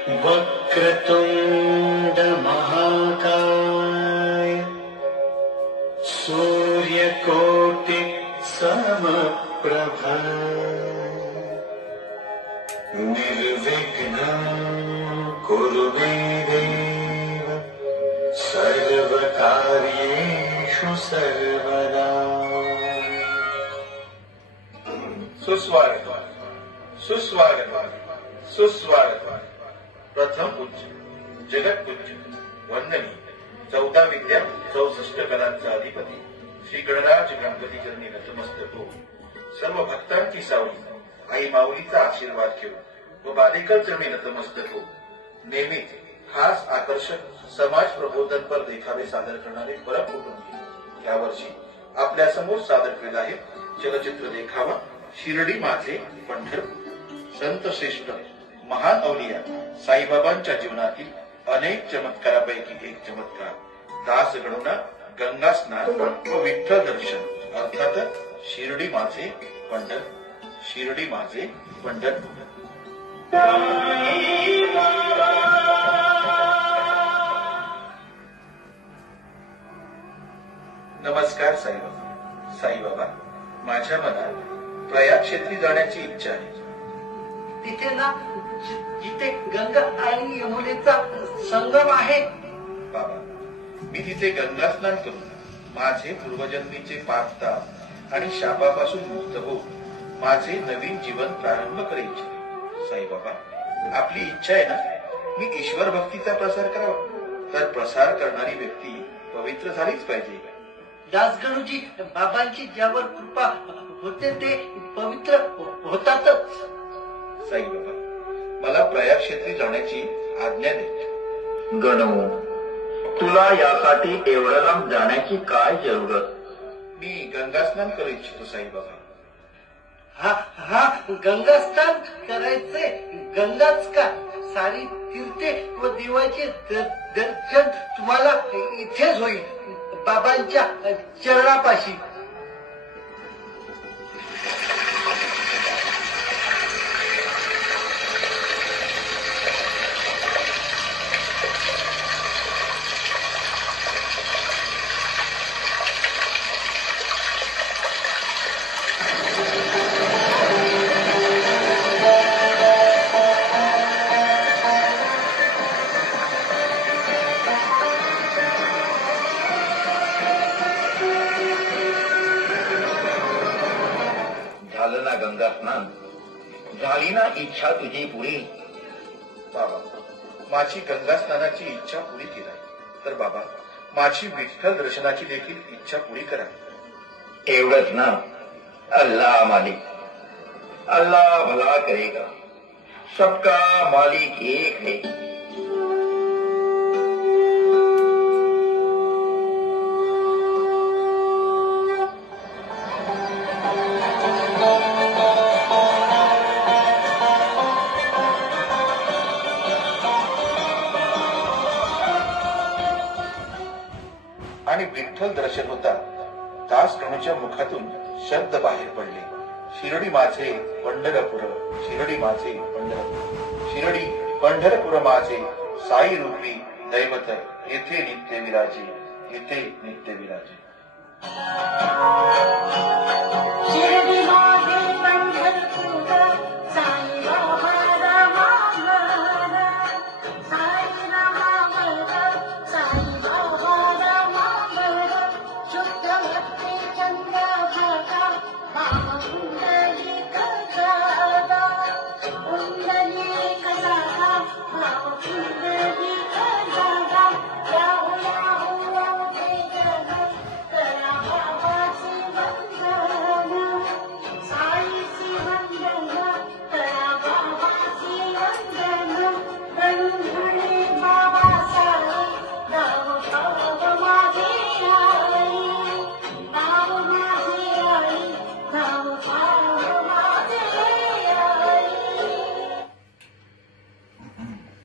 वक्रतुंड महाकाय सूर्यकोटि समप्रभ निर्विघ्नं कुरु मे देव सर्वकार्येषु सर्वदा। सुस्वागत सुस्वागत सुस्वागत। प्रथम पूज्य जगत पूज्य वंदनीय 14 विद्या 64 कलांचा अधिपती श्री गणराज गणपती चरणी नतमस्तक हो। सर्व भक्तांची सावली आई माऊलीचा आशीर्वाद घेऊ व बालेकर चरणी नतमस्तक हो। नेहमीच खास आकर्षक समाज प्रबोधनपर देखावे सादर करणारे परम कुटुंबी यावर्षी आपल्या समोर सादर केला आहे चलचित्र देखावा शिर्डी माझे पंढरपूर। संत श्रेष्ठ महान अवलिया साईबाबांच्या जीवनातील अनेक चमत्कारापैकी एक चमत्कार दास गणुना गंगा स्नान व विठ्ठल दर्शन अर्थात शिर्डी माझे पंढरपूर। शिर्डी माझे पंढरपूर। नमस्कार साईबाबा। साईबाबा, माझ्या मनात प्रयाग क्षेत्री जाण्याची इच्छा आहे। तिथे ना जिथे गंगा आणि यमुनेचा संगम आहे। बाबा, मी तिथे गंगा स्नान करून माझे पूर्वजन्मीचे पाप ताप आणि शापापासून मुक्त होऊन माझे नवीन जीवन प्रारंभ करायचे। साईबाबा, आपली इच्छा आहे ना मी ईश्वर भक्तीचा प्रसार करावा, तर प्रसार करणारी व्यक्ती पवित्र झालीच पाहिजे। दासगणूजी बाबांची ज्यावर कृपा होते ते पवित्र होतातच। साईबाबा, मला प्रयाग क्षेत्री जाण्याची आज्ञा द्या। गणू, तुला यासाठी एवढं लांब जाण्याची काय जरूरत? मी गंगा स्नान करू इच्छितो साईबाबा। हा गंगा स्नान करायचे। गंगाच का, सारी तीर्थे व देवाचे दर्शन तुम्हाला इथेच होईल, बाबांच्या चरणापाशी। झालं ना गंगा स्नान? झाली ना इच्छा तुझी पुरी? बाबा, माझी गंगा स्नानाची इच्छा पुरी केला, तर बाबा माझी विठ्ठल दर्शनाची देखील इच्छा पुरी करा। एवढंच ना? अल्लाह मालिक, अल्लाह भला करेगा, सबका मालिक एक है। आणि विठ्ठल दर्शन होता दास गणूच्या मुखातून शब्द बाहेर पडले, शिर्डी माझे पंढरपूर, शिर्डी माझे पंढरपूर, शिर्डी पंढरपूर माझे साई रूपी दैवत, येथे नित्य विराजे, येथे नित्य विराजे। शिर्डी